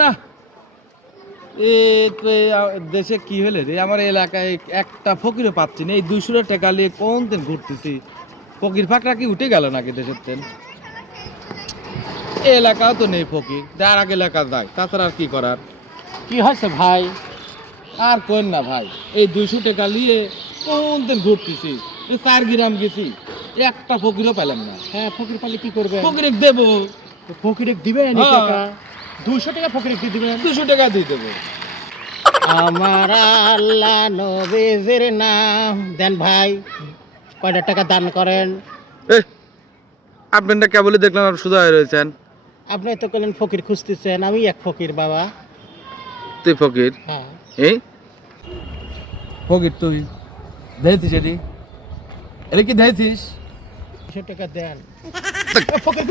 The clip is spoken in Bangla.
না এ তো দেশে কি হলে রে, আমার এলাকায় একটা ফকিরও পাচ্ছি না। এই 200 টাকা নিয়ে কোন দিন ঘুরতেছি, ফকির ফাকরা কি উঠে গেল নাকি দেশের তেন? এই এলাকাও তো নেই ফকির, যার আগে এলাকা যায়, তাছাড়া আর কি করার। কি হয়েছে ভাই? আর কোন না ভাই, এই 200 টাকা নিয়ে কোন দিন ঘুরতেছি, এই 4 গ্রাম গেছি, একটা ফকিরও পেলাম না। হ্যাঁ, ফকির পালে কি করবে? ফকিরে দেবো। ফকিরে দিবেন এই হ্যাঁ। টাকা? 200 টাকা ফকিরে দিয়ে দিবেন? 200 টাকা দিয়ে দেবো। আমার আল্লাহ নবীজির নাম দেন ভাই। কয়টা টাকা দান করেন? আপনারটা কেবলই দেখলাম আপনি সোজা হয়ে রয়েছেন। আপনি তো বললেন ফকির খুঁজতেছেন, আমি এক ফকির বাবা। তুই ফকির? হ্যাঁ। এই ফকির তুই দেখছিস এটি, এটা কি দেখছিস? 200 টাকা দেন। ফকির